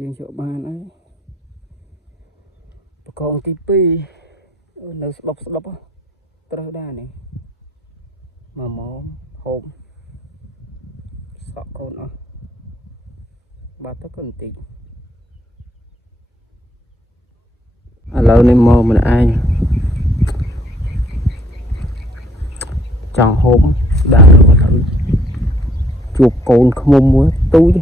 យើងយកបានហើយបកងទី2នៅស្ដប់ត្រូវដែរនេះមកហូបសក់កូនអស់បាត់ទៅកូនតិចឥឡូវនេះមកម្នាក់ឯងចង់ហូបដាក់ទៅជួបកូនខ្មុំមួយទូច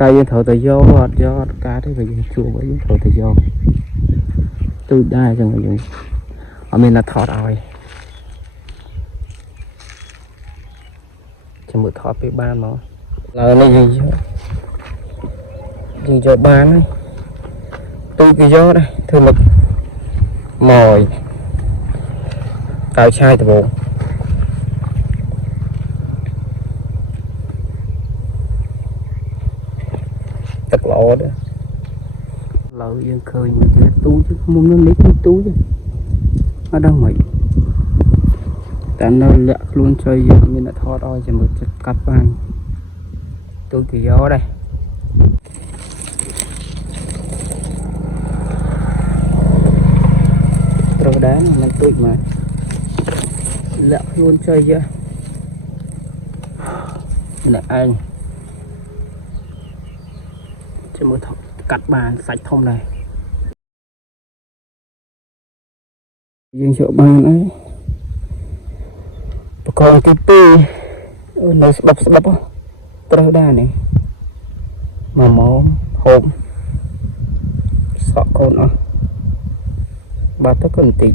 តែយើងត្រូវតែយកអត់យកអត់កាទេបើយើងជួបហើយយើងត្រូវតែយកទូចដែរចឹងយើងអត់មានណាថតឲ្យចាំមើលថតពេលបានមកឥឡូវនេះយើងយកបានហើយទូចគេយកដែរធ្វើមកម៉យកៅឆាយដបងទឹកល្អដែរឥឡូវយើងឃើញមួយទៀតទូចមុំនឹងនេះទូចអត់ដឹងមិនតែនៅលាក់ខ្លួនចុយយើងមានអ្នកថតឲ្យចាំមើលចិត្តកាត់បានទូចគេយកដែរត្រូវដែរមិនទូចមកលាក់ខ្លួនចុយអ្នកឯងចាំមើលថតកាត់បានសាច់ធំដែរយើងយកបានហើយបកងទី2នៅស្ដប់ត្រូវដែរនេះមកហូបសក់កូនអស់បាត់ទៅកូនតិច